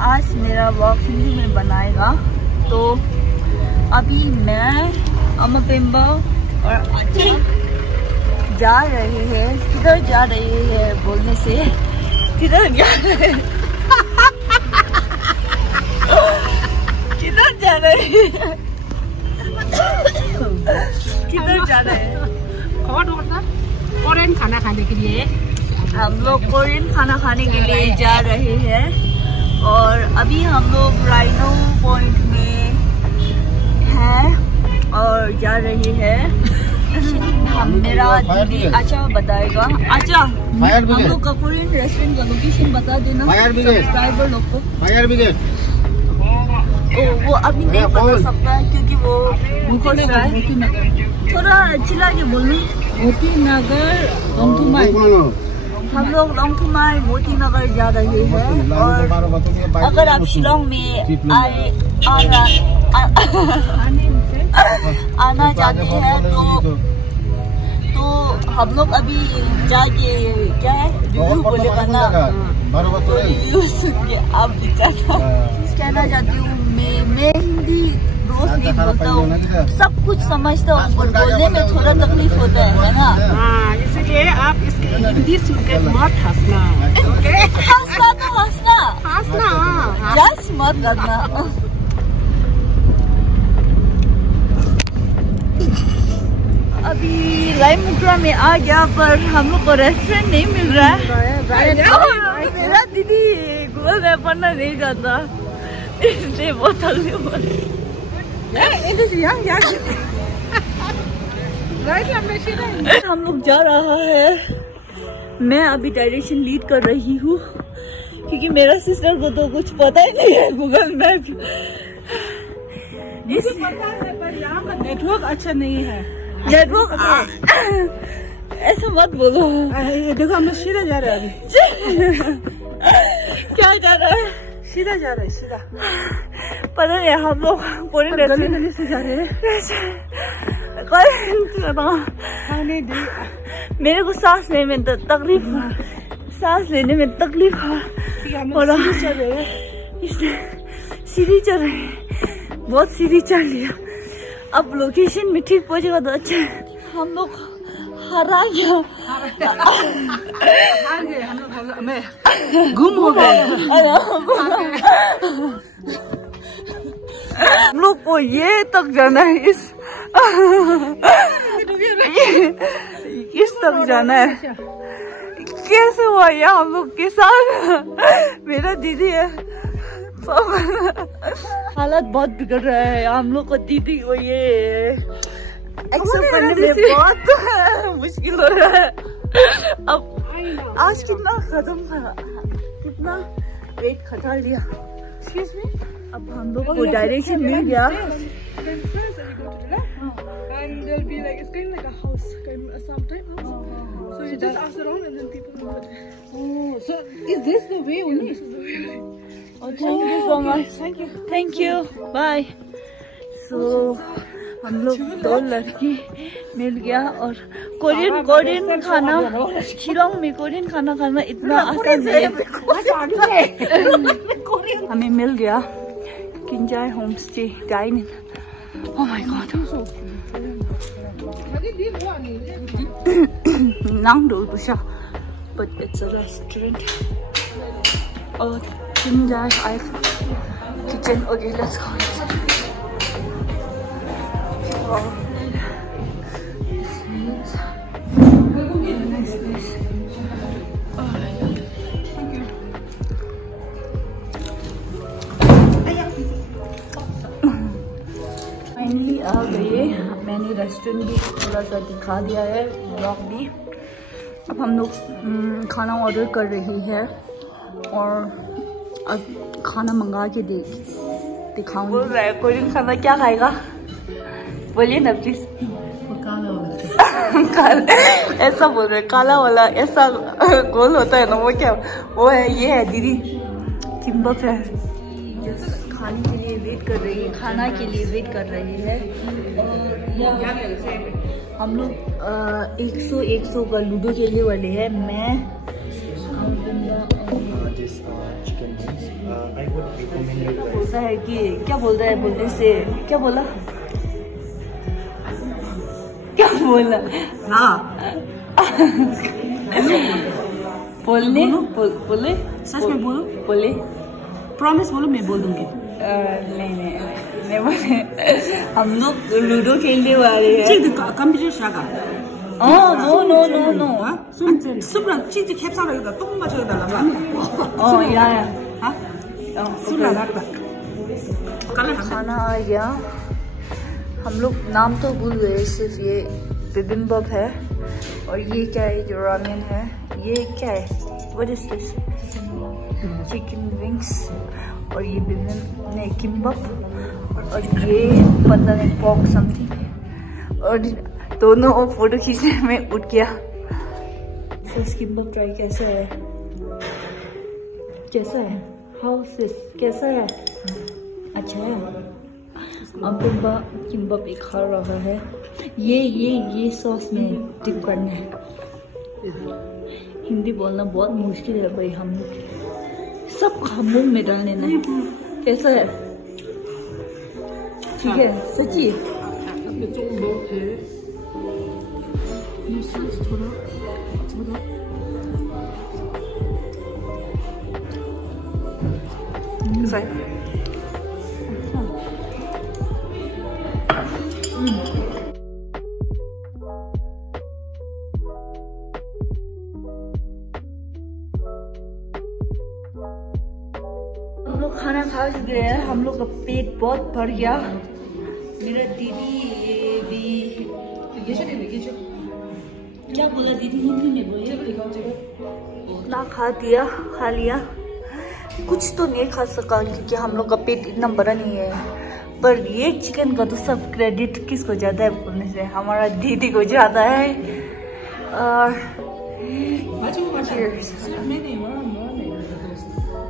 आज मेरा व्लॉग हिंदी में बनाएगा। तो अभी मैं अम्मा पेम्बा और अच्छा जा रहे हैं। किधर जा रहे हैं बोलने से किधर जा रहे हैं किधर जा रहे हैं किधर जा रहे हैं? कोरियन खाना खाने के लिए। हम लोग कोरियन खाना खाने के लिए जा रहे हैं और अभी हम लोग राइनो पॉइंट में हैं और जा रहे हैं। हम मेरा दीदी अच्छा बताएगा। अच्छा हम लोग का कोरियन रेस्टोरेंट का लोकेशन बता देना सब्सक्राइबर लोग को। वो अभी नहीं बता सकता है क्योंकि वो खुश रहा है। थोड़ा चिल्ला के बोलना। मोती नगर लोंगथुमाई। हम लोग लोंगथुमाई मोती नगर जा रहे हैं और अगर आप शिलोंग में आना चाहते हैं तो हम लोग अभी जाके क्या है रिव्यू बोलेगा ना, तो रिव्यू सुन के आप दिखाता। कहना चाहती हूँ मैं हिंदी रोज नहीं बोलता हूँ, सब कुछ समझता हूँ पर बोलने में थोड़ा तकलीफ होता है ना। इसलिए आप इसकी हिंदी सुनकर मत हंसना। हंसना तो हंसना जस्ट मत करना। अभी लाइमुद्रा में आ गया पर हम लोग को रेस्टोरेंट नहीं मिल रहा है। मेरा दीदी गूगल मैप पढ़ना नहीं जाता इसलिए बहुत तकलीफ हो रही है। हम लोग जा रहा है। मैं अभी डायरेक्शन लीड कर रही हूँ क्योंकि मेरा सिस्टर को तो कुछ पता ही नहीं है गूगल मैप। नेटवर्क अच्छा नहीं है। नेटवर्क ऐसा मत बोलो। देखो हम सीधा जा रहे हैं अभी। क्या जा रहा है? सीधा जा रहे हैं सीधा। पता नहीं हम लोग गली से जा रहे हैं। मेरे को सांस लेने में तकलीफ हो रहा है इसलिए सीढ़ी चढ़ रहे हैं। बहुत सीढ़ी चढ़ लिया। अब लोकेशन में ठीक पहुंचेगा तो अच्छा है। हम लोग हरा गया। हम लोग गुम हो गए। हम लोग को ये तक जाना है। इस तक जाना है। कैसे हुआ ये हम लोग के साथ? मेरा दीदी है। हालत बहुत बिगड़ रहा है हम लोग को। दीदी को ये एक्सेप्ट करने में बहुत मुश्किल हो रहा है। अब आज कितना वेट खटा लिया। अब हम लोग को डायरेक्शन मिल गया। Thank you. Bye. So हम लोग 2 लड़की मिल गया और कोरियन खाना शिलोंग में कोरियन खाना खाना इतना आसान है। हमें मिल गया Kinjai home stay dining. Oh my God. Nangdo-dusha, but it's a restaurant. Oh, Kinjai kitchen. Okay, let's go inside. Oh, nice place. Oh, thank you. Finally आ गए। मैंने रेस्टोरेंट भी थोड़ा सा दिखा दिया है, ब्लॉग भी। अब हम लोग खाना ऑर्डर कर रही है और अब खाना मंगा के दिखाऊंगी। बोल रहा है कोरियन खाना क्या खाएगा? बोलिए ना प्लीज। ऐसा बोल रहे काला वाला ऐसा गोल होता है ना वो क्या वो है? ये है दीदी किम्बप है। खाने के लिए वेट कर रही है, खाना के लिए वेट कर रही है। और हम लोग 100 का लूडो खेलने वाले हैं। मैं this chicken wings. I would recommend you guys. बोलता है कि क्या बोल रहा है बोलने से क्या बोला हाँ बोले सच में बोलो, बोले प्रॉमिस बोलो, मैं बोल दूंगी। नहीं बोले। हम लोग लूडो खेलने वाले हैं। कंप्यूटर शागा नो सुब्रा चीज खेपसा रहेगा तुम मचो डाला या हाँ सुब्रा लगता खाना आ गया। हम लोग नाम तो भूल गए, सिर्फ ये बिबिम्बप है और ये क्या है, जो रामेन है, ये क्या है, what is this, chicken wings और ये किम्बप और ये पता नहीं पॉक समथिंग और दोनों फोटो खींचने में उठ गया। किम्बप ट्राई कैसा है कैसा है अच्छा है। अब किम्बप एक खा रहा है, ये सॉस में डिप करना है। हिंदी बोलना बहुत मुश्किल है भाई, हम लोग सब मुंह में डालने ना। कैसा है, ठीक है सच्ची। कैसा है? हम लोग खाना खा चुके हैं, हम लोग का पेट बहुत भर गया। मेरा दीदी भी क्या बोला, दीदी हिंदी में बोलिए। ना खा लिया, कुछ तो नहीं खा सका क्योंकि हम लोग का पेट इतना बड़ा नहीं है। पर ये चिकन का तो सब क्रेडिट किसको ज्यादा है बोलने से, हमारा दीदी को ज्यादा है। और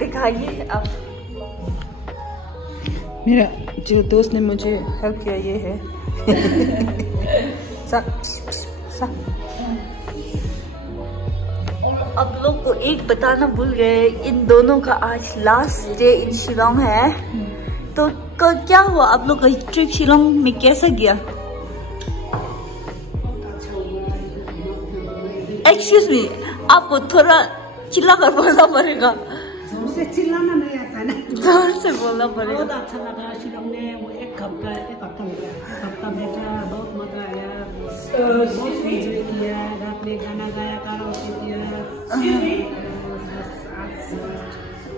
दिखाइए आप। मेरा जो दोस्त ने मुझे हेल्प किया ये है और आप लोग को एक बताना भूल गए, इन दोनों का आज लास्ट डे इन शिलोंग है। तो क्या हुआ आप लोग का ट्रिप शिलोंग में कैसा गया? एक्सक्यूज मी, आपको थोड़ा चिल्ला कर बोलना पड़ेगा। जोर से चिल्लाना नहीं आता ना, जोर से बोलना पड़ेगा। बहुत अच्छा लगा शिलोंग में, वो एक हफ्ता बैठा, बहुत मजा आया, बहुत एंजॉय किया, रात में गाना गाया, कराओके किया।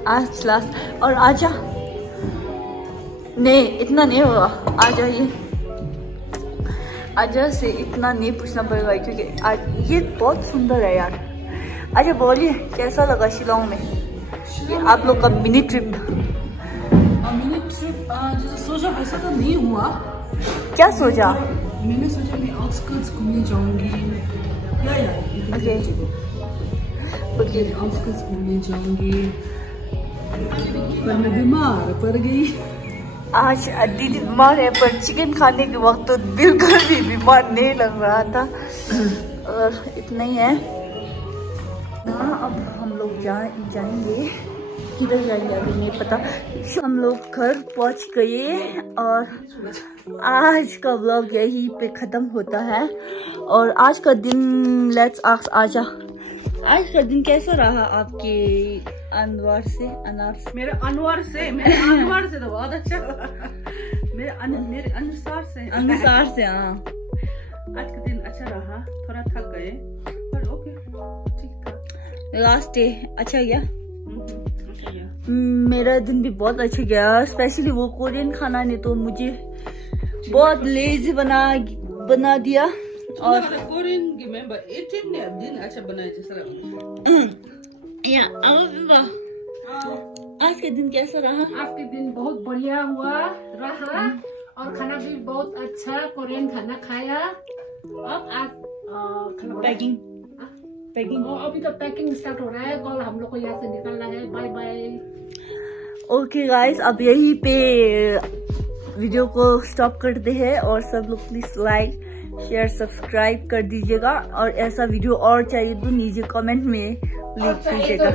आज लास्ट और आजा नहीं, इतना नहीं होगा, आ जाइए। आजा से इतना नहीं पूछना पड़ेगा क्योंकि आज ये बहुत सुंदर है यार। अच्छा बोलिए कैसा लगा शिलोंग में आप लोग का मिनी ट्रिप? जैसे सोचा वैसा तो नहीं हुआ। क्या सोचा? मैंने सोचा मैं आउटस्कर्ट्स घूमने जाऊंगी, ओके आउटस्कर्ट्स घूमने जाऊंगी, पर मैं बीमार पड़ गई। आज दीदी बीमार है, पर चिकन खाने के वक्त तो बिल्कुल भी बीमार नहीं लग रहा था। और इतना ही है ना, अब हम लोग जाएंगे, किधर जाएंगे अभी नहीं पता। हम लोग घर पहुंच गए और आज का व्लॉग यहीं पे खत्म होता है। और आज का दिन लेट्स आस्क आजा, आज का दिन कैसा रहा आपके अनवर से? मेरे अनवर से तो बहुत अच्छा रहा। मेरे अनुसार से हाँ, आज का दिन अच्छा रहा, थोड़ा थक गए पर ओके ठीक था। लास्ट डे अच्छा गया। मेरा दिन भी बहुत अच्छा गया, स्पेशली वो कोरियन खाना ने तो मुझे बहुत लेजी बना दिया। और कोरियन के मेंबर 18 ने दिन अच्छा बनाया जैसा आज के दिन कैसा रहा? आज के दिन बहुत बढ़िया रहा और खाना भी बहुत अच्छा कोरियन खाना खाया। अब आज पैकिंग अभी तो पैकिंग स्टार्ट हो रहा है, कल हम लोग को यहाँ से निकलना है। Bye bye. ओके गाइस, अब यहीं पे वीडियो को स्टॉप करते हैं और सब लोग प्लीज लाइक शेयर सब्सक्राइब कर दीजिएगा और ऐसा वीडियो और चाहिए तो नीचे कमेंट में लिख दीजिएगा।